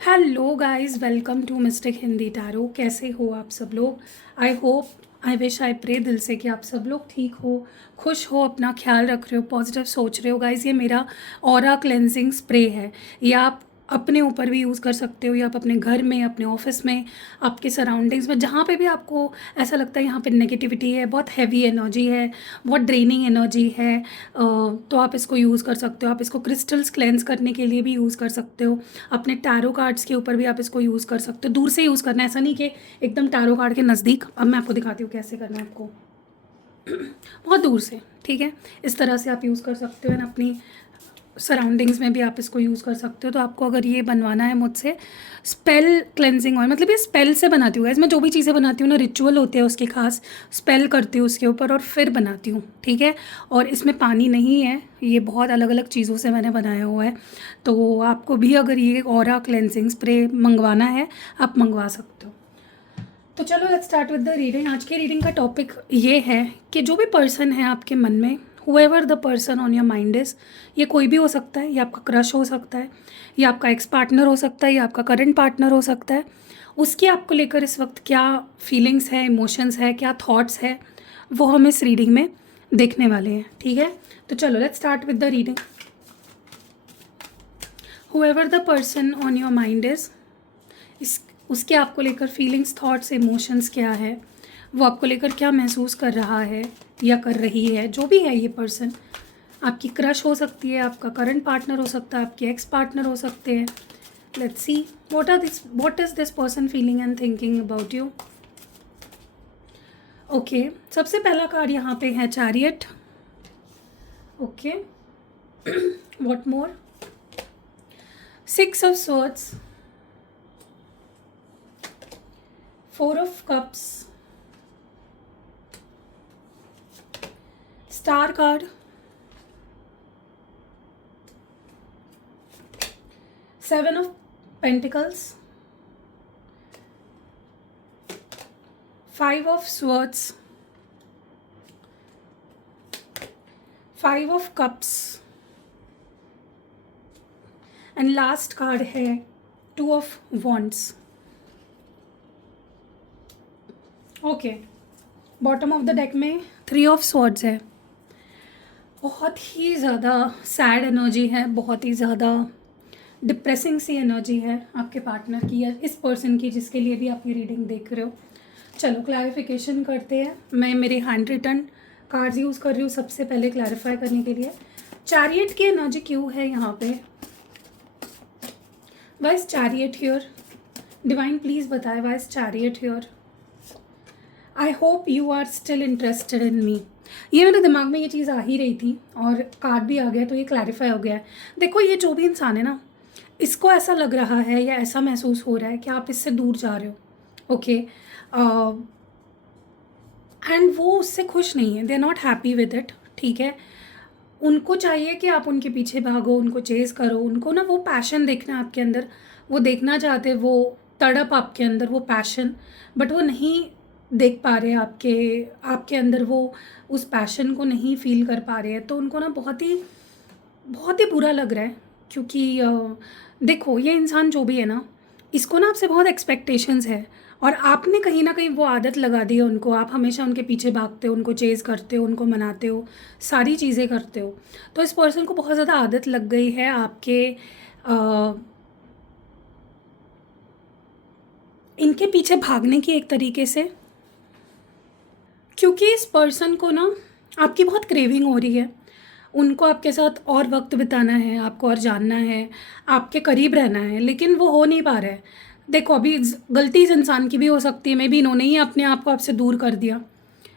Hello guys, welcome to mystic Hindi tarot. कैसे हो आप सब लोग? I hope, I wish, I pray दिल से कि आप सब लोग ठीक हो, खुश हो, अपना ख्याल रख रहे हो, पॉजिटिव सोच रहे हो। गाइस, ये मेरा ऑरा क्लेंजिंग स्प्रे है। ये आप अपने ऊपर भी यूज़ कर सकते हो, या आप अपने घर में, अपने ऑफिस में, आपके सराउंडिंग्स में, जहाँ पे भी आपको ऐसा लगता है यहाँ पे नेगेटिविटी है, बहुत हैवी एनर्जी है, बहुत ड्रेनिंग एनर्जी है, तो आप इसको यूज़ कर सकते हो। आप इसको क्रिस्टल्स क्लेंस करने के लिए भी यूज़ कर सकते हो। अपने टैरो कार्ड्स के ऊपर भी आप इसको यूज़ कर सकते हो। दूर से यूज़ करना है, ऐसा नहीं कि एकदम टैरो कार्ड के नज़दीक। अब मैं आपको दिखाती हूँ कैसे करना है आपको। बहुत दूर से, ठीक है, इस तरह से आप यूज़ कर सकते हो। एंड अपनी सराउंडिंग्स में भी आप इसको यूज़ कर सकते हो। तो आपको अगर ये बनवाना है मुझसे स्पेल क्लेंजिंग ऑयल, मतलब ये स्पेल से बनाती हूँ गाइस। मैं जो भी चीज़ें बनाती हूँ ना, रिचुअल होते हैं उसके खास, स्पेल करती हूँ उसके ऊपर और फिर बनाती हूँ, ठीक है। और इसमें पानी नहीं है, ये बहुत अलग अलग चीज़ों से मैंने बनाया हुआ है। तो आपको भी अगर ये ऑरा क्लेंजिंग स्प्रे मंगवाना है, आप मंगवा सकते हो। तो चलो let's start with the reading. आज के रीडिंग का टॉपिक ये है कि जो भी पर्सन है आपके मन में, whoever the person on your mind is, ये कोई भी हो सकता है, ये आपका क्रश हो सकता है, ये आपका एक्स पार्टनर हो सकता है, ये आपका करंट पार्टनर हो सकता है। उसकी आपको लेकर इस वक्त क्या फीलिंग्स है, इमोशंस है, क्या थॉट्स है, वो हम इस रीडिंग में देखने वाले हैं, ठीक है। तो चलो let's start with the reading. Whoever the person on your mind is, इस उसके आपको लेकर फीलिंग्स, थॉट्स, इमोशंस क्या है, वो आपको लेकर क्या महसूस कर रहा है या कर रही है। जो भी है ये पर्सन, आपकी क्रश हो सकती है, आपका करंट पार्टनर हो सकता है, आपके एक्स पार्टनर हो सकते हैं। Let's see what is this person feeling and thinking about you. Okay, सबसे पहला कार्ड यहाँ पे है chariot. Okay, what more, 6 of swords, 4 of cups, star card, 7 of pentacles, 5 of swords, 5 of cups, and last card है 2 of wands. Okay, bottom of the deck में 3 of swords है। बहुत ही ज़्यादा सैड एनर्जी है, बहुत ही ज़्यादा डिप्रेसिंग सी energy है आपके पार्टनर की या इस पर्सन की जिसके लिए भी आप ये रीडिंग देख रहे हो। चलो क्लैरिफिकेशन करते हैं। मैं मेरे हैंड रिटन कार्ड्स यूज़ कर रही हूँ सबसे पहले क्लैरिफाई करने के लिए। चैरियट की एनर्जी क्यों है यहाँ पे? Why is chariot here? Divine please बताए, why is chariot here? I hope you are still interested in me. ये मेरे दिमाग में ये चीज़ आ ही रही थी और कार्ड भी आ गया, तो ये क्लैरिफाई हो गया है। देखो, ये जो भी इंसान है ना, इसको ऐसा लग रहा है या ऐसा महसूस हो रहा है कि आप इससे दूर जा रहे हो। ओके, एंड वो उससे खुश नहीं है, they are not happy with it, ठीक है। उनको चाहिए कि आप उनके पीछे भागो, उनको चेज़ करो, उनको ना वो पैशन देखना है आपके अंदर, वो देखना चाहते, वो तड़प आपके अंदर, वो पैशन, बट वो नहीं देख पा रहे आपके आपके अंदर, वो उस पैशन को नहीं फील कर पा रहे हैं। तो उनको ना बहुत ही बुरा लग रहा है, क्योंकि देखो, ये इंसान जो भी है ना, इसको ना आपसे बहुत एक्सपेक्टेशंस है और आपने कहीं ना कहीं वो आदत लगा दी है उनको। आप हमेशा उनके पीछे भागते हो, उनको चेज़ करते हो, उनको मनाते हो, सारी चीज़ें करते हो। तो इस पर्सन को बहुत ज़्यादा आदत लग गई है आपके इनके पीछे भागने की, एक तरीके से, क्योंकि इस पर्सन को ना आपकी बहुत क्रेविंग हो रही है। उनको आपके साथ और वक्त बिताना है, आपको और जानना है, आपके करीब रहना है, लेकिन वो हो नहीं पा रहा है। देखो, अभी गलती इस इंसान की भी हो सकती है, मे बी इन्होंने ही अपने आप को आपसे दूर कर दिया,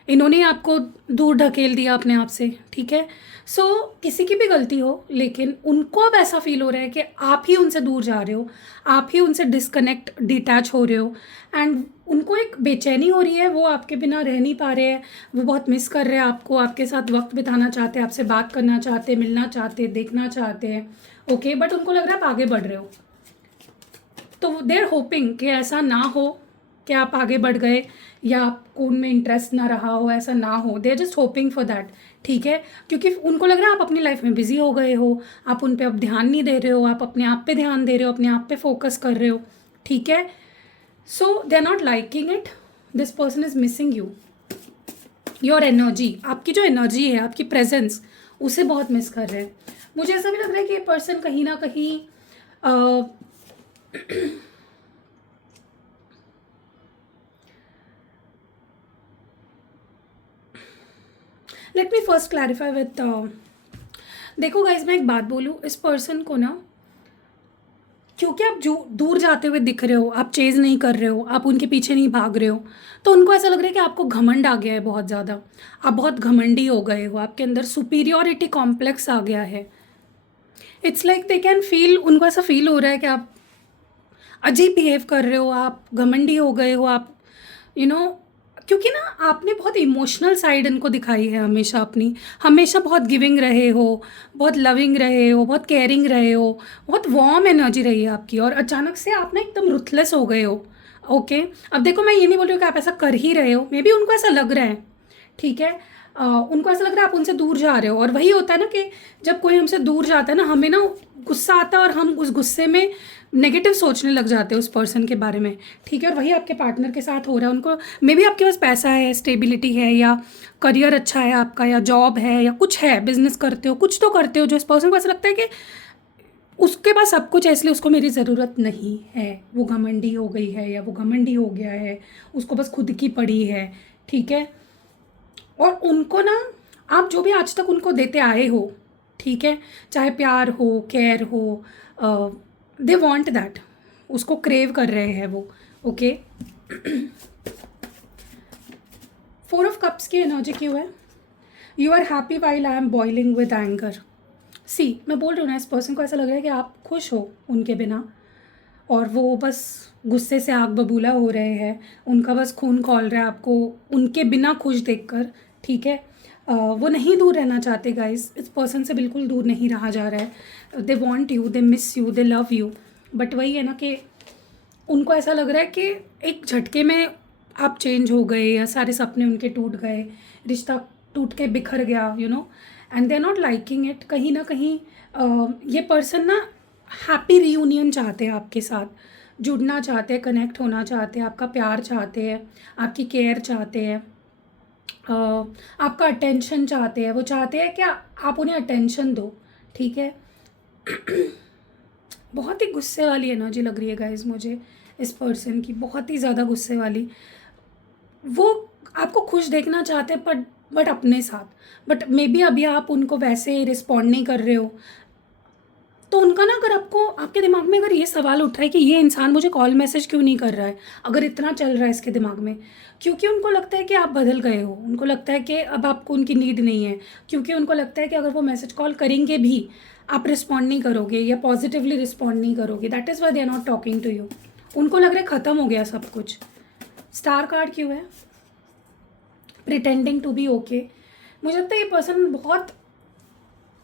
इन्होंने ही आपको दूर ढकेल दिया अपने आप से, ठीक है। सो किसी की भी गलती हो, लेकिन उनको अब ऐसा फील हो रहा है कि आप ही उनसे दूर जा रहे हो, आप ही उनसे डिस्कनेक्ट, डिटैच हो रहे हो। एंड उनको एक बेचैनी हो रही है, वो आपके बिना रह नहीं पा रहे हैं, वो बहुत मिस कर रहे हैं आपको, आपके साथ वक्त बिताना चाहते हैं, आपसे बात करना चाहते हैं, मिलना चाहते हैं, देखना चाहते हैं। ओके, बट उनको लग रहा है आप आगे बढ़ रहे हो, तो दे आर होपिंग कि ऐसा ना हो, कि आप आगे बढ़ गए या आपको उनमें इंटरेस्ट ना रहा हो, ऐसा ना हो। They are just hoping for that, ठीक है, क्योंकि उनको लग रहा है आप अपनी लाइफ में बिजी हो गए हो, आप उन पे अब ध्यान नहीं दे रहे हो, आप अपने आप पे ध्यान दे रहे हो, अपने आप पे फोकस कर रहे हो, ठीक है। So they are not liking it, this person is missing you, your energy, आपकी जो एनर्जी है, आपकी प्रेजेंस, उसे बहुत मिस कर रहे हैं। मुझे ऐसा भी लग रहा है कि ये पर्सन कहीं ना कहीं let me first clarify with, देखो गाइज मैं एक बात बोलूँ, इस पर्सन को ना, क्योंकि आप जो दूर जाते हुए दिख रहे हो, आप चेज़ नहीं कर रहे हो, आप उनके पीछे नहीं भाग रहे हो, तो उनको ऐसा लग रहा है कि आपको घमंड आ गया है बहुत ज़्यादा, आप बहुत घमंडी हो गए हो, आपके अंदर सुपीरियोरिटी कॉम्प्लेक्स आ गया है। It's like they can feel, उनको ऐसा फील हो रहा है कि आप अजीब बिहेव कर रहे हो, आप घमंडी हो गए हो, आप यू नो, क्योंकि ना आपने बहुत इमोशनल साइड इनको दिखाई है हमेशा अपनी, हमेशा बहुत गिविंग रहे हो, बहुत लविंग रहे हो, बहुत केयरिंग रहे हो, बहुत वार्म एनर्जी रही है आपकी, और अचानक से आप ना एकदम रुथलेस हो गए हो। ओके, अब देखो मैं ये नहीं बोल रही हूँ कि आप ऐसा कर ही रहे हो, मे बी उनको ऐसा लग रहा है, ठीक है। उनको ऐसा लग रहा है आप उनसे दूर जा रहे हो, और वही होता है ना कि जब कोई हमसे दूर जाता है ना, हमें ना गुस्सा आता है और हम उस गुस्से में नेगेटिव सोचने लग जाते हैं उस पर्सन के बारे में, ठीक है। और वही आपके पार्टनर के साथ हो रहा है। उनको मे बी आपके पास पैसा है, स्टेबिलिटी है, या करियर अच्छा है आपका, या जॉब है, या कुछ है, बिजनेस करते हो, कुछ तो करते हो, जो इस पर्सन को ऐसा लगता है कि उसके पास सब कुछ है, इसलिए उसको मेरी ज़रूरत नहीं है, वो घमंडी हो गई है या वो घमंडी हो गया है, उसको बस खुद की पड़ी है, ठीक है। और उनको ना, आप जो भी आज तक उनको देते आए हो, ठीक है, चाहे प्यार हो, केयर हो, दे वांट दैट, उसको क्रेव कर रहे हैं वो। ओके, 4 ऑफ कप्स की एनर्जी क्यों है? You are happy while I am boiling with anger. See, मैं बोल रही हूँ ना, इस पर्सन को ऐसा लग रहा है कि आप खुश हो उनके बिना, और वो बस गुस्से से आग बबूला हो रहे हैं, उनका बस खून खौल रहा है आपको उनके बिना खुश देखकर, ठीक है। वो नहीं दूर रहना चाहते गाइस, इस पर्सन से बिल्कुल दूर नहीं रहा जा रहा है। They want you, they miss you, they love you, but वही है ना कि उनको ऐसा लग रहा है कि एक झटके में आप चेंज हो गए, या सारे सपने उनके टूट गए, रिश्ता टूट के बिखर गया, you know, and they are not liking it. कहीं ना कहीं ये पर्सन ना हैप्पी रीयूनियन चाहते हैं आपके साथ, जुड़ना चाहते हैं, कनेक्ट होना चाहते हैं, आपका प्यार चाहते हैं, आपकी केयर चाहते हैं, आपका अटेंशन चाहते हैं। वो चाहते हैं कि आप उन्हें अटेंशन दो, ठीक है। बहुत ही गुस्से वाली एनर्जी लग रही है गाइज मुझे इस पर्सन की, बहुत ही ज़्यादा गुस्से वाली। वो आपको खुश देखना चाहते हैं, बट अपने साथ, बट मे बी अभी आप उनको वैसे रिस्पॉन्ड नहीं कर रहे हो, तो उनका ना, अगर आपको, आपके दिमाग में अगर ये सवाल उठ रहा है कि ये इंसान मुझे कॉल मैसेज क्यों नहीं कर रहा है, अगर इतना चल रहा है इसके दिमाग में, क्योंकि उनको लगता है कि आप बदल गए हो, उनको लगता है कि अब आपको उनकी नीड नहीं है, क्योंकि उनको लगता है कि अगर वो मैसेज कॉल करेंगे भी, आप रिस्पॉन्ड नहीं करोगे या पॉजिटिवली रिस्पॉन्ड नहीं करोगे, that is why they are not talking to you. उनको लग रहा है ख़त्म हो गया सब कुछ। स्टार कार्ड क्यों है? Pretending to be okay. मुझे लगता है ये पर्सन बहुत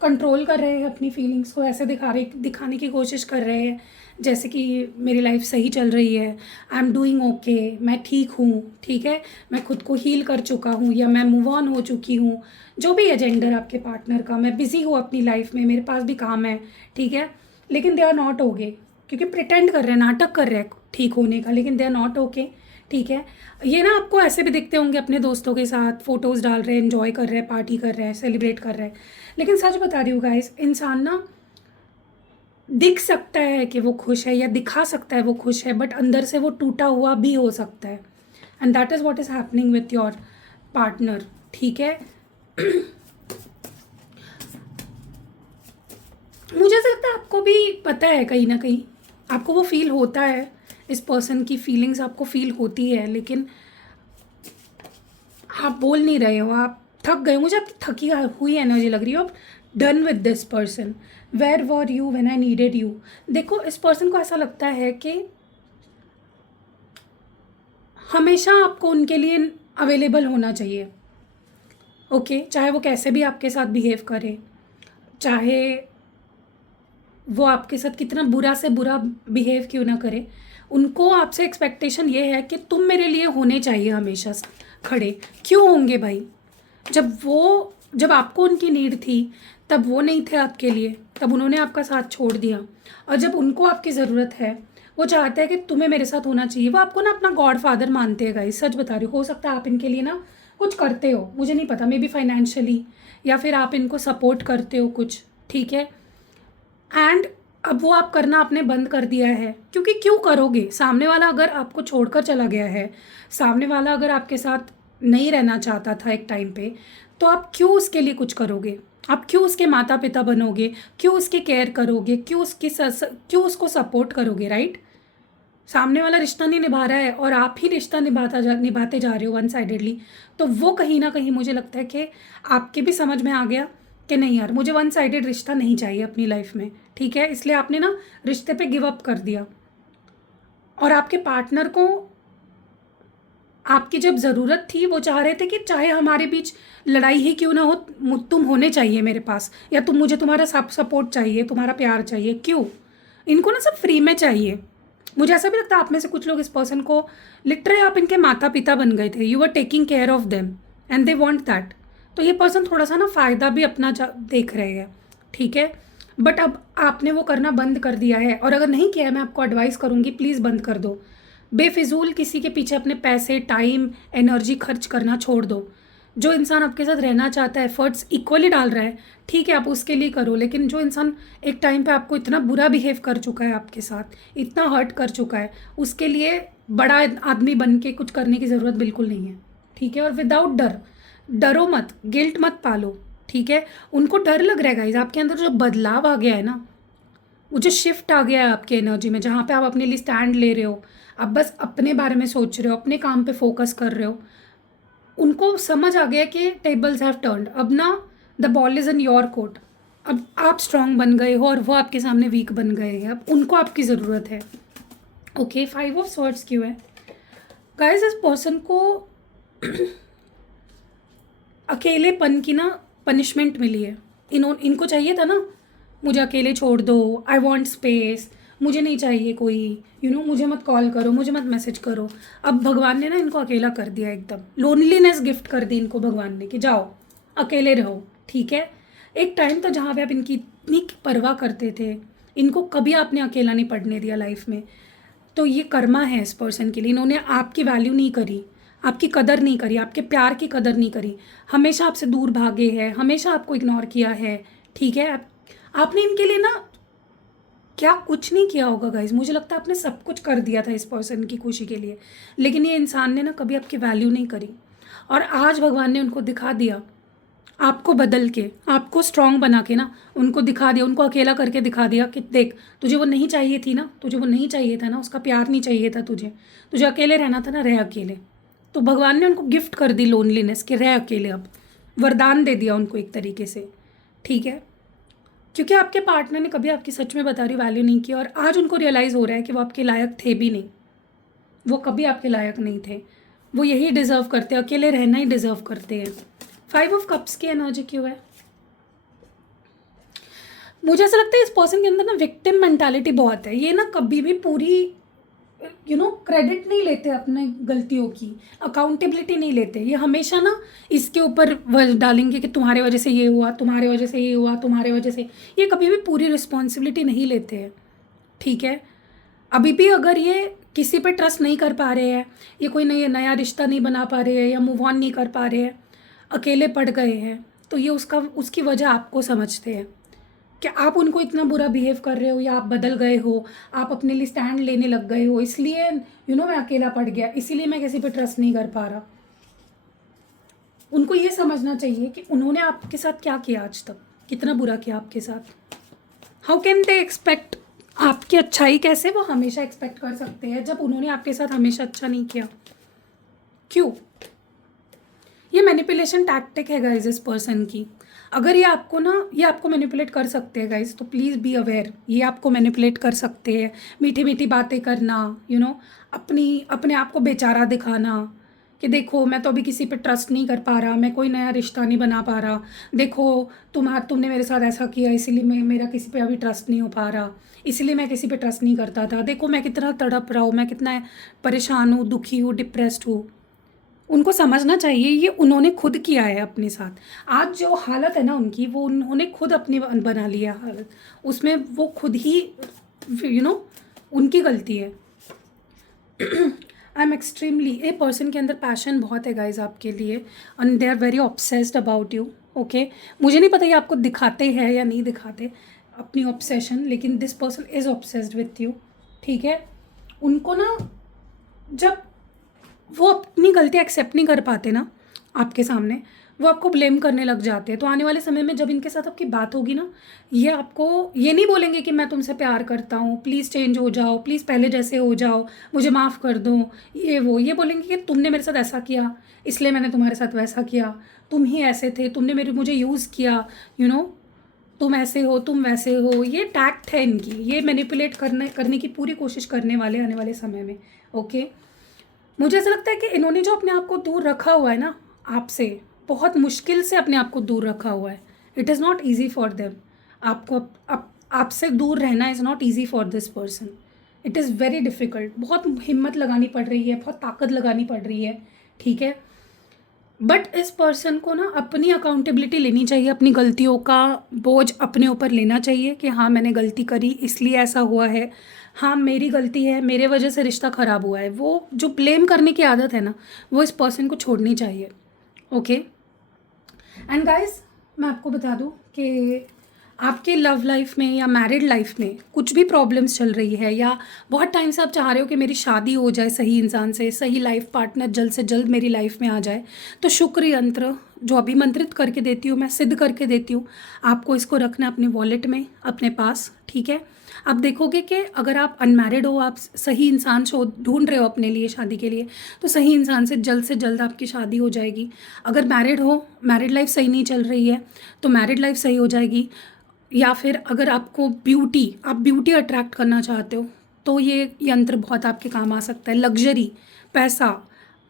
कंट्रोल कर रहे हैं अपनी फीलिंग्स को, ऐसे दिखाने की कोशिश कर रहे हैं जैसे कि मेरी लाइफ सही चल रही है, आई एम डूइंग ओके, मैं ठीक हूँ, ठीक है, मैं खुद को हील कर चुका हूँ, या मैं मूव ऑन हो चुकी हूँ, जो भी है जेंडर आपके पार्टनर का, मैं बिज़ी हूँ अपनी लाइफ में, मेरे पास भी काम है, ठीक है। लेकिन दे आर नॉट ओके, क्योंकि प्रिटेंड कर रहे हैं, नाटक कर रहे हैं ठीक होने का, लेकिन दे आर नॉट ओके, ठीक है। ये ना आपको ऐसे भी दिखते होंगे अपने दोस्तों के साथ फ़ोटोज़ डाल रहे हैं, एंजॉय कर रहे हैं, पार्टी कर रहे हैं, सेलिब्रेट कर रहे हैं, लेकिन सच बता रही हूँ गाइस, इंसान ना दिख सकता है कि वो खुश है, या दिखा सकता है वो खुश है, बट अंदर से वो टूटा हुआ भी हो सकता है, and that is what is happening with your partner, ठीक है। मुझे ऐसा लगता है आपको भी पता है, कहीं ना कहीं आपको वो फील होता है, इस पर्सन की फीलिंग्स आपको फील होती है, लेकिन आप बोल नहीं रहे हो, आप थक गए। मुझे आपकी थकी हुई एनर्जी लग रही है, आप done with this person. Where were you when I needed you. देखो, इस पर्सन को ऐसा लगता है कि हमेशा आपको उनके लिए अवेलेबल होना चाहिए, ओके, चाहे वो कैसे भी आपके साथ बिहेव करे, चाहे वो आपके साथ कितना बुरा से बुरा बिहेव क्यों ना करे, उनको आपसे एक्सपेक्टेशन ये है कि तुम मेरे लिए होने चाहिए हमेशा खड़े। क्यों होंगे भाई? जब आपको उनकी नीड थी तब वो नहीं थे आपके लिए, तब उन्होंने आपका साथ छोड़ दिया। और जब उनको आपकी ज़रूरत है, वो चाहते हैं कि तुम्हें मेरे साथ होना चाहिए। वो आपको ना अपना गॉड फादर मानते हैं गाइस, सच बता रही हो सकता है आप इनके लिए ना कुछ करते हो, मुझे नहीं पता, मे बी फाइनेंशियली, या फिर आप इनको सपोर्ट करते हो कुछ, ठीक है। एंड अब वो आप करना आपने बंद कर दिया है, क्योंकि क्यों करोगे? सामने वाला अगर आपको छोड़कर चला गया है, सामने वाला अगर आपके साथ नहीं रहना चाहता था एक टाइम पे, तो आप क्यों उसके लिए कुछ करोगे? आप क्यों उसके माता पिता बनोगे? क्यों उसकी केयर करोगे? क्यों उसको सपोर्ट करोगे? राइट? सामने वाला रिश्ता नहीं निभा रहा है और आप ही रिश्ता निभाते जा रहे हो वन साइडेडली, तो वो कहीं ना कहीं मुझे लगता है कि आपके भी समझ में आ गया कि नहीं यार, मुझे वन साइडेड रिश्ता नहीं चाहिए अपनी लाइफ में, ठीक है। इसलिए आपने ना रिश्ते पे गिव अप कर दिया। और आपके पार्टनर को आपकी जब ज़रूरत थी, वो चाह रहे थे कि चाहे हमारे बीच लड़ाई ही क्यों ना हो, तुम होने चाहिए मेरे पास, या मुझे तुम्हारा सपोर्ट चाहिए, तुम्हारा प्यार चाहिए। क्यों? इनको ना सब फ्री में चाहिए। मुझे ऐसा भी लगता है आप में से कुछ लोग इस पर्सन को लिटरली आप इनके माता पिता बन गए थे, you are taking care of them and they want that. तो ये पर्सन थोड़ा सा ना फ़ायदा भी अपना देख रहे हैं, ठीक है। बट अब आपने वो करना बंद कर दिया है, और अगर नहीं किया है मैं आपको एडवाइस करूँगी प्लीज़ बंद कर दो। बेफिजूल किसी के पीछे अपने पैसे, टाइम, एनर्जी खर्च करना छोड़ दो। जो इंसान आपके साथ रहना चाहता है, एफर्ट्स इक्वली डाल रहा है, ठीक है आप उसके लिए करो। लेकिन जो इंसान एक टाइम पे आपको इतना बुरा बिहेव कर चुका है, आपके साथ इतना हर्ट कर चुका है, उसके लिए बड़ा आदमी बन के कुछ करने की ज़रूरत बिल्कुल नहीं है, ठीक है। और विदाउट डर, डरो मत, गिल्ट मत पालो, ठीक है। उनको डर लग रहा है गाइज, आपके अंदर जो बदलाव आ गया है ना, वो जो शिफ्ट आ गया है आपके एनर्जी में, जहाँ पे आप अपने लिए स्टैंड ले रहे हो, आप बस अपने बारे में सोच रहे हो, अपने काम पे फोकस कर रहे हो, उनको समझ आ गया कि टेबल्स हैव टर्न्ड। अब ना the ball is in your court. अब आप स्ट्रांग बन गए हो और वो आपके सामने वीक बन गए हैं, अब उनको आपकी ज़रूरत है। ओके, 5 ऑफ स्वॉर्ड्स क्यों है गाइज? इस पर्सन को अकेलेपन की ना पनिशमेंट मिली है। इनको चाहिए था ना, मुझे अकेले छोड़ दो, आई वॉन्ट स्पेस, मुझे नहीं चाहिए कोई, मुझे मत कॉल करो, मुझे मत मैसेज करो। अब भगवान ने ना इनको अकेला कर दिया, एकदम लोनलीनेस गिफ्ट कर दी इनको भगवान ने कि जाओ अकेले रहो, ठीक है। एक टाइम था जहाँ पे आप इनकी इतनी परवाह करते थे, इनको कभी आपने अकेला नहीं पड़ने दिया लाइफ में। तो ये कर्मा है इस पर्सन के लिए, इन्होंने आपकी वैल्यू नहीं करी, आपकी कदर नहीं करी, आपके प्यार की कदर नहीं करी, हमेशा आपसे दूर भागे हैं, हमेशा आपको इग्नोर किया है, ठीक है। आपने इनके लिए ना क्या कुछ नहीं किया होगा गाइज, मुझे लगता है आपने सब कुछ कर दिया था इस पर्सन की खुशी के लिए, लेकिन ये इंसान ने ना कभी आपकी वैल्यू नहीं करी। और आज भगवान ने उनको दिखा दिया, आपको बदल के, आपको स्ट्रांग बना के ना उनको दिखा दिया, उनको अकेला करके दिखा दिया कि देख, तुझे वो नहीं चाहिए थी ना, तुझे वो नहीं चाहिए था ना, उसका प्यार नहीं चाहिए था तुझे, तुझे अकेले रहना था ना, रह अकेले। तो भगवान ने उनको गिफ्ट कर दी लोनलीनेस कि रह अकेले, अब वरदान दे दिया उनको एक तरीके से, ठीक है। क्योंकि आपके पार्टनर ने कभी आपकी सच में बता रही वैल्यू नहीं की, और आज उनको रियलाइज़ हो रहा है कि वो आपके लायक थे भी नहीं, वो कभी आपके लायक नहीं थे, वो यही डिज़र्व करते हैं, अकेले रहना ही डिज़र्व करते हैं। 5 ऑफ कप्स की एनर्जी क्यों है? मुझे ऐसा लगता है इस पर्सन के अंदर ना विक्टिम मेंटालिटी बहुत है। ये ना कभी भी पूरी क्रेडिट नहीं लेते अपने गलतियों की, अकाउंटेबिलिटी नहीं लेते। ये हमेशा ना इसके ऊपर डालेंगे कि तुम्हारे वजह से ये हुआ, तुम्हारे वजह से ये हुआ, तुम्हारे वजह से। ये कभी भी पूरी रिस्पॉन्सिबिलिटी नहीं लेते हैं, ठीक है। अभी भी अगर ये किसी पे ट्रस्ट नहीं कर पा रहे हैं, ये कोई नया रिश्ता नहीं बना पा रहे हैं, या मूव ऑन नहीं कर पा रहे हैं, अकेले पड़ गए हैं, तो ये उसकी वजह आपको समझते हैं कि आप उनको इतना बुरा बिहेव कर रहे हो, या आप बदल गए हो, आप अपने लिए स्टैंड लेने लग गए हो, इसलिए मैं अकेला पड़ गया, इसीलिए मैं किसी पे ट्रस्ट नहीं कर पा रहा। उनको ये समझना चाहिए कि उन्होंने आपके साथ क्या किया आज तक, कितना बुरा किया आपके साथ। हाउ कैन दे एक्सपेक्ट आपकी अच्छाई, कैसे वो हमेशा एक्सपेक्ट कर सकते हैं जब उन्होंने आपके साथ हमेशा अच्छा नहीं किया? क्यों? ये मैनिपुलेशन टैक्टिक है गाइज इस पर्सन की। अगर ये आपको मैनिपुलेट कर सकते हैं गाइज, तो प्लीज़ बी अवेयर, ये आपको मैनिपुलेट कर सकते हैं। मीठी मीठी बातें करना, अपने आप को बेचारा दिखाना, कि देखो मैं तो अभी किसी पे ट्रस्ट नहीं कर पा रहा, मैं कोई नया रिश्ता नहीं बना पा रहा, देखो तुमने मेरे साथ ऐसा किया इसीलिए मेरा किसी पे अभी ट्रस्ट नहीं हो पा रहा, इसलिए मैं किसी पे ट्रस्ट नहीं करता था, देखो मैं कितना तड़प रहा हूँ, मैं कितना परेशान हूँ, दुखी हूँ, डिप्रेस्ड हूँ। उनको समझना चाहिए ये उन्होंने खुद किया है अपने साथ। आज जो हालत है ना उनकी, वो उन्होंने खुद अपनी बना लिया हालत, उसमें वो खुद ही उनकी गलती है। I am extremely, a person के अंदर पैशन बहुत है गाइज आपके लिए, and they are very obsessed about you. Okay, मुझे नहीं पता ये आपको दिखाते हैं या नहीं दिखाते अपनी ऑब्सेशन, लेकिन this person is obsessed with you. ठीक है, उनको ना जब वो अपनी गलती एक्सेप्ट नहीं कर पाते ना आपके सामने, वो आपको ब्लेम करने लग जाते हैं। तो आने वाले समय में जब इनके साथ आपकी बात होगी ना, ये आपको ये नहीं बोलेंगे कि मैं तुमसे प्यार करता हूँ, प्लीज़ चेंज हो जाओ, प्लीज़ पहले जैसे हो जाओ, मुझे माफ़ कर दो, ये बोलेंगे कि तुमने मेरे साथ ऐसा किया इसलिए मैंने तुम्हारे साथ वैसा किया, तुम ही ऐसे थे, तुमने मुझे यूज़ किया, तुम ऐसे हो, तुम वैसे हो। ये टैक्ट है इनकी, ये मैनिपुलेट करने की पूरी कोशिश करने वाले आने वाले समय में। ओके, मुझे ऐसा लगता है कि इन्होंने जो अपने आप को दूर रखा हुआ है ना आपसे, बहुत मुश्किल से अपने आप को दूर रखा हुआ है। It is not easy for them. आपको आपसे दूर रहना is not easy for this person. It is very difficult. बहुत हिम्मत लगानी पड़ रही है, बहुत ताकत लगानी पड़ रही है। ठीक है, बट इस पर्सन को ना अपनी अकाउंटेबिलिटी लेनी चाहिए, अपनी गलतियों का बोझ अपने ऊपर लेना चाहिए कि हाँ मैंने गलती करी इसलिए ऐसा हुआ है, हाँ मेरी गलती है, मेरे वजह से रिश्ता ख़राब हुआ है। वो जो ब्लेम करने की आदत है ना, वो इस पर्सन को छोड़नी चाहिए। ओके, एंड गाइस मैं आपको बता दूं कि आपके लव लाइफ में या मैरिड लाइफ में कुछ भी प्रॉब्लम्स चल रही है, या बहुत टाइम से आप चाह रहे हो कि मेरी शादी हो जाए सही इंसान से, सही लाइफ पार्टनर जल्द से जल्द मेरी लाइफ में आ जाए, तो शुक्र यंत्र जो अभिमंत्रित करके देती हूँ, मैं सिद्ध करके देती हूँ, आपको इसको रखना अपने वॉलेट में अपने पास। ठीक है, आप देखोगे कि अगर आप अनमैरिड हो, आप सही इंसान ढूंढ रहे हो अपने लिए शादी के लिए, तो सही इंसान से जल्द आपकी शादी हो जाएगी। अगर मैरिड हो, मैरिड लाइफ सही नहीं चल रही है, तो मैरिड लाइफ सही हो जाएगी। या फिर अगर आपको आप ब्यूटी अट्रैक्ट करना चाहते हो, तो ये यंत्र बहुत आपके काम आ सकता है। लग्जरी, पैसा,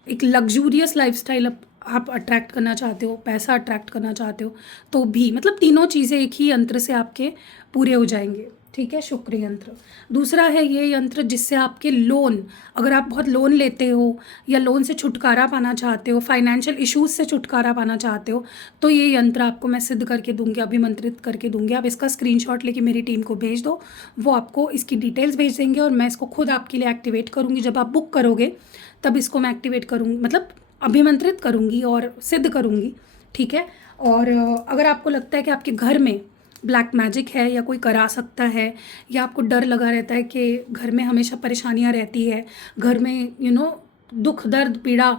एक लग्जूरियस लाइफस्टाइल आप अट्रैक्ट करना चाहते हो, पैसा अट्रैक्ट करना चाहते हो, तो भी मतलब तीनों चीज़ें एक ही यंत्र से आपके पूरे हो जाएंगे। ठीक है, शुक्र यंत्र। दूसरा है ये यंत्र जिससे आपके लोन, अगर आप बहुत लोन लेते हो या लोन से छुटकारा पाना चाहते हो, फाइनेंशियल इश्यूज से छुटकारा पाना चाहते हो, तो ये यंत्र आपको मैं सिद्ध करके दूंगी, अभिमंत्रित करके दूंगी। आप इसका स्क्रीनशॉट लेके मेरी टीम को भेज दो, वो आपको इसकी डिटेल्स भेज देंगे और मैं इसको खुद आपके लिए एक्टिवेट करूँगी। जब आप बुक करोगे तब इसको मैं एक्टिवेट करूँगी, मतलब अभिमंत्रित करूँगी और सिद्ध करूँगी। ठीक है, और अगर आपको लगता है कि आपके घर में ब्लैक मैजिक है या कोई करा सकता है, या आपको डर लगा रहता है कि घर में हमेशा परेशानियां रहती है, घर में दुख दर्द पीड़ा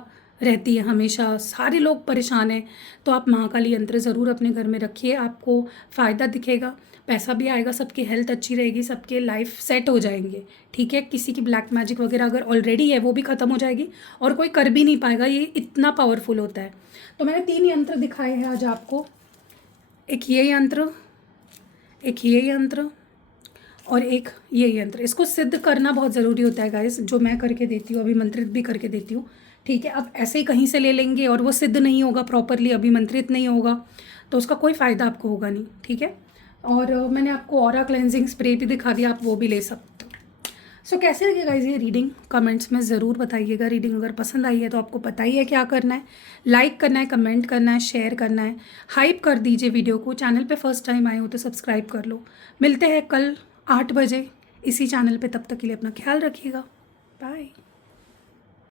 रहती है, हमेशा सारे लोग परेशान हैं, तो आप महाकाली यंत्र ज़रूर अपने घर में रखिए। आपको फ़ायदा दिखेगा, पैसा भी आएगा, सबकी हेल्थ अच्छी रहेगी, सबके लाइफ सेट हो जाएंगे। ठीक है, किसी की ब्लैक मैजिक वगैरह अगर ऑलरेडी है वो भी ख़त्म हो जाएगी और कोई कर भी नहीं पाएगा। ये इतना पावरफुल होता है। तो मैंने 3 यंत्र दिखाए हैं आज आपको, एक ये यंत्र, एक ये यंत्र और एक ये यंत्र। इसको सिद्ध करना बहुत ज़रूरी होता है गाइस, जो मैं करके देती हूँ, अभिमंत्रित भी करके देती हूँ। ठीक है, अब ऐसे ही कहीं से ले लेंगे और वो सिद्ध नहीं होगा, प्रॉपरली अभिमंत्रित नहीं होगा, तो उसका कोई फ़ायदा आपको होगा नहीं। ठीक है, और मैंने आपको ऑरा क्लेंजिंग स्प्रे भी दिखा दिया, आप वो भी ले सकते हो। सो कैसे लगे गाइस ये रीडिंग, कमेंट्स में ज़रूर बताइएगा। रीडिंग अगर पसंद आई है तो आपको पता ही है क्या करना है, लाइक करना है, कमेंट करना है, शेयर करना है, हाइप कर दीजिए वीडियो को। चैनल पे फर्स्ट टाइम आए हो तो सब्सक्राइब कर लो। मिलते हैं कल 8 बजे इसी चैनल पे, तब तक के लिए अपना ख्याल रखिएगा। बाय।